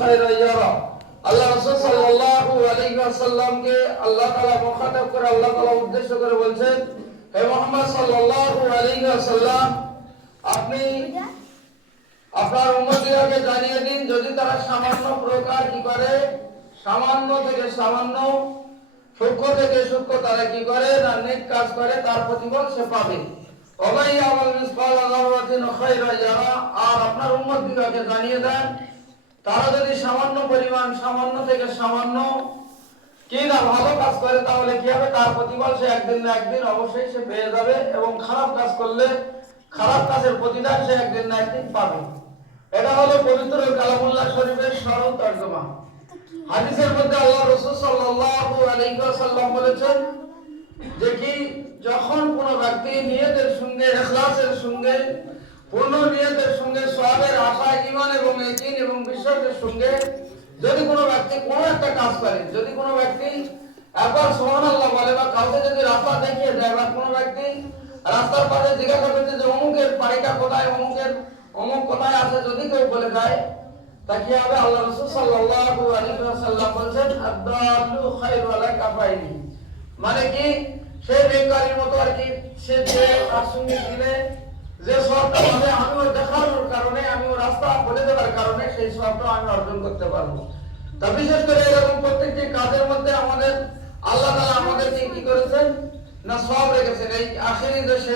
الخير يرى আল্লাহ রাসূল সাল্লাল্লাহু আলাইহি ওয়াসাল্লামকে আল্লাহ তাআলা মুখাতাব করে আল্লাহ তাআলা উদ্দেশ্য করে বলছেন, হে মুহাম্মদ সাল্লাল্লাহু আলাইহি ওয়াসাল্লাম, আপনি আপনার উম্মতদেরকে জানিয়ে দিন, যদি তারা সামান্য প্রকার কি করে, সামান্য থেকে সামান্য, সূক্ষ্ম থেকে সূক্ষ্ম তারা কি করে না নেক কাজ করে, তার প্রতিফল সে পাবে। ওমাই আমাল মিসকালা যাররাতিন খায়রা ইয়ারা, আর আপনার উম্মতদেরকে জানিয়ে দেন, তারা যদি সামান্য পরিমাণ, সামান্য থেকে সামান্য কি না ভালো কাজ করে, তাহলে কি হবে, তার প্রতিফল সে একদিন না একদিন অবশ্যই সে পেয়ে যাবে, এবং খারাপ কাজ করলে খারাপ কাজের প্রতিদান সে একদিন না একদিন পাবে। এটা হলো পবিত্র কালামুল্লাহ শরীফের সরল তর্জমা। হাদিসের মধ্যে আল্লাহ রাসূল সাল্লাল্লাহু আলাইহি ওয়াসাল্লাম বলেছেন যে কি, যখন কোনো ব্যক্তি নিয়তের সঙ্গে, ইখলাসের সঙ্গে, পূর্ণ নিয়তের সঙ্গে, সওয়াবের আশা, ঈমান এবং ইয়াকিন এবং বিশ্বাসের সঙ্গে যদি কোনো ব্যক্তি কোনো একটা কাজ করে, যদি কোনো ব্যক্তি একবার সুবহানাল্লাহ বলে, বা কাউকে যদি রাস্তা দেখিয়ে দেয়, বা কোনো ব্যক্তি রাস্তার পাশে জিজ্ঞাসা করছে যে অমুকের বাড়িটা কোথায়, অমুক কোথায় আছে, যদি কেউ বলে যায়, তা কি হবে? আল্লাহ রাসূল সাল্লাল্লাহু আলাইহি ওয়াসাল্লাম বলেন, আদ-দাল্লু খায়রু আলা কাফাইনি, মানে কি, সে বেকারির মতো আর কি, সে যে আসুনি দিলে যে সওয়াবটা পাবে, আমি ওর দেখানোর কারণে, আমি ওর রাস্তা বলে দেওয়ার কারণে সেই সওয়াবটা আমি অর্জন করতে পারবো। তা বিশেষ করে এরকম প্রত্যেকটি কাজের মধ্যে আমাদের আল্লাহ তাআলা আমাদেরকে কি করেছেন না সওয়াব রেখেছেন। এই আখেরি দেশে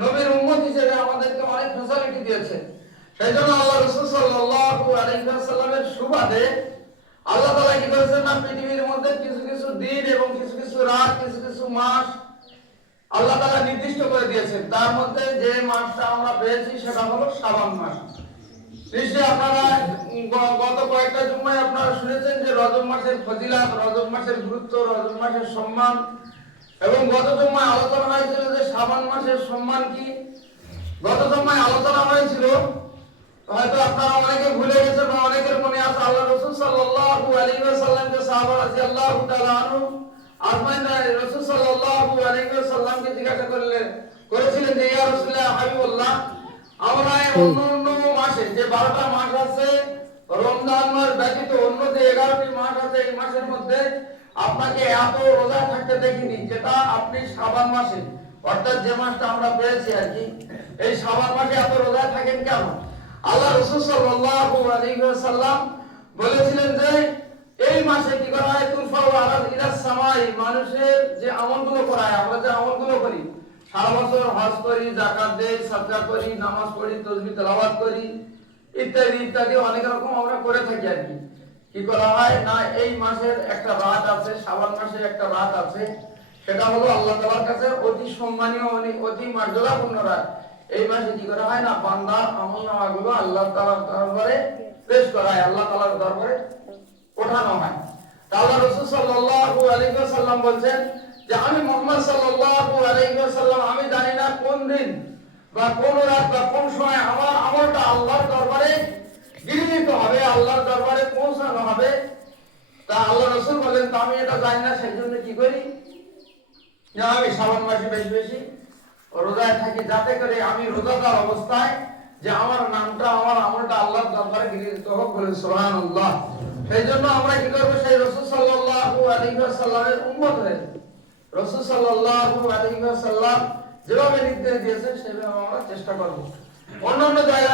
নবীর উম্মত হিসেবে আমাদেরকে অনেক ফ্যাসিলিটি দিয়েছেন। সেই জন্য আল্লাহ রাসূল সাল্লাল্লাহু আলাইহি ওয়াসাল্লামের সুবাদে আল্লাহ তাআলা কি করেছেন না, পৃথিবীর মধ্যে কিছু কিছু দিন এবং কিছু কিছু রাত, কিছু কিছু মাস আল্লাহ তাআলা নির্দিষ্ট করে দিয়েছেন। তার মধ্যে যে মাসটা আমরা পেয়েছি সেটা হলো শাবান মাস। নিশ্চয়ই আপনারা গত কয়েকটা জুমায় আপনারা শুনেছেন যে রজব মাসের ফজিলত, রজব মাসের গুরুত্ব, রজব মাসের সম্মান, এবং গত জুমায় আলোচনা হয়েছিল যে শাবান মাসের সম্মান কি। গত জুমায় আলোচনা হয়েছিল, হয়তো আপনারা অনেকে ভুলে গেছেন বা অনেকের মনে আছে, আল্লাহ রাসূল সাল্লাল্লাহু আলাইহি ওয়াসাল্লামকে সাহাবা রাদিয়াল্লাহু তাআলা আনহু আজমাইন রাসূল সাল্লাল্লাহু আলাইহি ওয়াসাল্লামকে জিজ্ঞাসা করেছিলেন যে ইয়া রাসূলুল্লাহ হাবিবুল্লাহ, আমরা অন্য মাসে যে 12টা মাস আছে, রমজান মাস ব্যতীত অন্য যে 11টি মাস আছে, এই মাসের মধ্যে আপনাকে এত রোজা থাকতে দেখিনি, যেটা আপনি শাবান মাসে, অর্থাৎ যে মাসটা আমরা পেয়েছি আর কি, এই শাবান মাসে এত রোজা থাকেন কেন? আল্লাহ রাসূল সাল্লাল্লাহু আলাইহি ওয়াসাল্লাম বলেছিলেন যে এই মাসে কি করা হয়, তুরফাউ ইলাস সামাই, মানুষের যে আমলগুলো করা হয়, আমরা যে আমলগুলো করি, সারা বছর হজ করি, যাকাত দেই, সাদকা করি, নামাজ পড়ি, তাসবিহ তেলাওয়াত করি, ইত্যাদি ইত্যাদি অনেক রকম আমরা করে থাকি আর কি। কি করা হয় না, এই মাসের একটা রাত আছে, শাবান মাসের একটা রাত আছে, সেটা হলো আল্লাহ তাআলার কাছে অতি সম্মানীয়, অতি মর্যাদাপূর্ণ রাত। এই মাসে কি করা হয় না, বান্দার আমলনামাগুলো আল্লাহ তাআলার দরবারে পেশ করা হয়, আল্লাহ তাআলার দরবারে ওঠানো হয়। আল্লাহ রাসূল সাল্লাল্লাহু আলাইহি ওয়াসাল্লাম বলেন যে আমি মুহাম্মদ সাল্লাল্লাহু আলাইহি ওয়াসাল্লাম, আমি জানি না কোন দিন বা কোন রাত বা কোন সময় আমার আমলটা আল্লাহর দরবারে গৃহীত হবে, আল্লাহর দরবারে পৌঁছানো হবে। তা আল্লাহ রাসূল বলেন, তা আমি এটা জানি না, সেজন্য কি করি যে আমি শাবান মাসে বেশি বেশি রোজায় থাকি, যাতে করে আমি রোজাদার অবস্থায় যে আমার নামটা, আমার আমলটা আল্লাহর দরবারে গৃহীত হোক, বলে সুবহানাল্লাহ। সেই জন্য আমরা কি করব, সেই রাসূল সাল্লাল্লাহু আলাইহি ওয়াসাল্লামের উম্মত হয়ে রাসূল সাল্লাল্লাহু আলাইহি ওয়াসাল্লাম যেভাবে নির্দেশ দিয়েছেন সেভাবে আমরা চেষ্টা করব। অন্যান্য জায়গায়